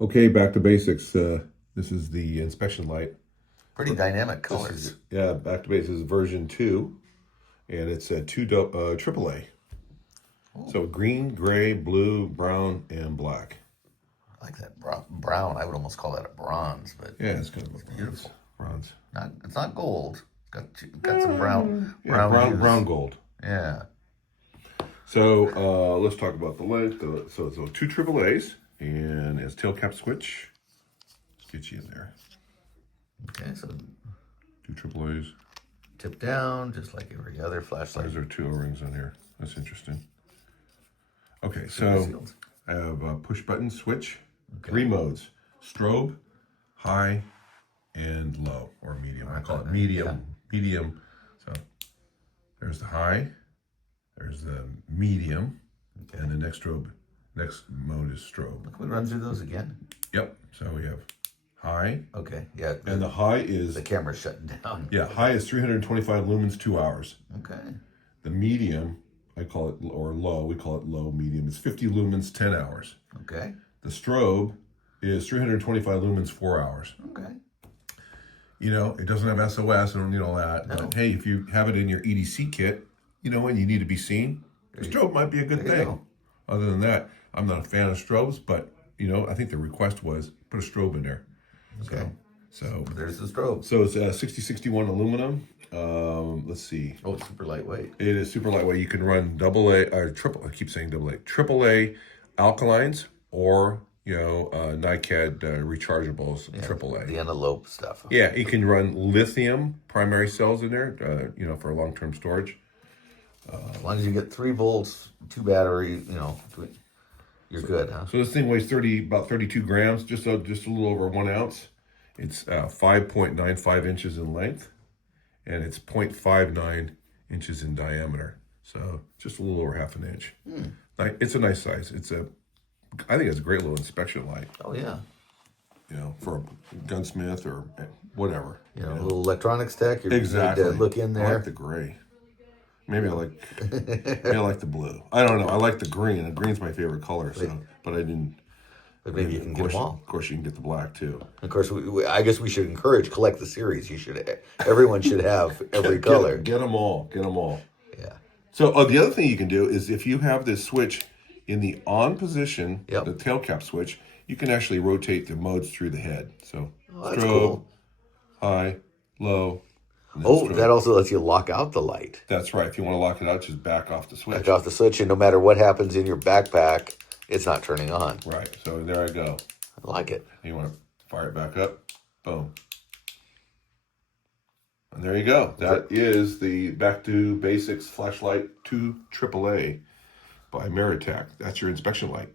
Okay, back to basics. This is the inspection light. Pretty dynamic colors. Back to basics version 2, and it's a AAA. Ooh, So green, gray, blue, brown, and black. I like that brown. I would almost call that a bronze, but Yeah, it's kind of a beautiful. bronze. It's not gold. Got some brown hues. brown gold. Yeah. So let's talk about the length. So two AAAs, and it's tail cap switch. Get you in there. Okay, so Two AAAs. tip down, just like every other flashlight. There's our two O-rings on here. That's interesting. Okay, so I have a push button switch, 3 modes: strobe, high, and low, or medium. I call it medium. Yeah. Medium. So there's the high, there's the medium, and the next mode is strobe. Can we run through those again? Yep. So we have high. Okay, yeah. And the high is the camera's shutting down. Yeah, high is 325 lumens, 2 hours. Okay. The medium, I call it, or low, we call it low medium. It's 50 lumens, 10 hours. Okay. The strobe is 325 lumens, 4 hours. Okay. You know, it doesn't have SOS, I don't need all that. No. But hey, if you have it in your EDC kit, you know, and you need to be seen, the strobe might be a good thing. Other than that, I'm not a fan of strobes, but, you know, I think the request was put a strobe in there. Okay. So there's the strobe. So it's 6061 aluminum. Let's see. Oh, it's super lightweight. It is super lightweight. You can run AA or triple. I keep saying AA. AAA alkalines, or NiCad rechargeables. AAA. The envelope stuff. Yeah, you can run lithium primary cells in there. For long-term storage. As long as you get 3 volts, 2 batteries, you're good, huh? So this thing weighs about 32 grams, just a little over 1 ounce. It's 5.95 inches in length, and it's 0.59 inches in diameter. So just a little over half an inch. It's a nice size. I think it's a great little inspection light. Oh yeah. For a gunsmith or whatever. A little electronics tech. You Exactly. need to look in there. I like the gray. Maybe I like the blue. I don't know. I like the green. The green's my favorite color. But I didn't. But maybe you can get them all. Of course, you can get the black too. Of course, I guess we should collect the series. Everyone should have every color. Get them all. Get them all. Yeah. So the other thing you can do is, if you have this switch in the on position, the tail cap switch, you can actually rotate the modes through the head. So that's strobe, cool. high, low. Oh, that also lets you lock out the light. That's right. If you want to lock it out, just back off the switch. Back off the switch, and no matter what happens in your backpack, it's not turning on. Right. So there I go. I like it. You want to fire it back up. Boom. And there you go. That is the Back-2-Basics Flashlight 2 AAA by Maratac. That's your inspection light.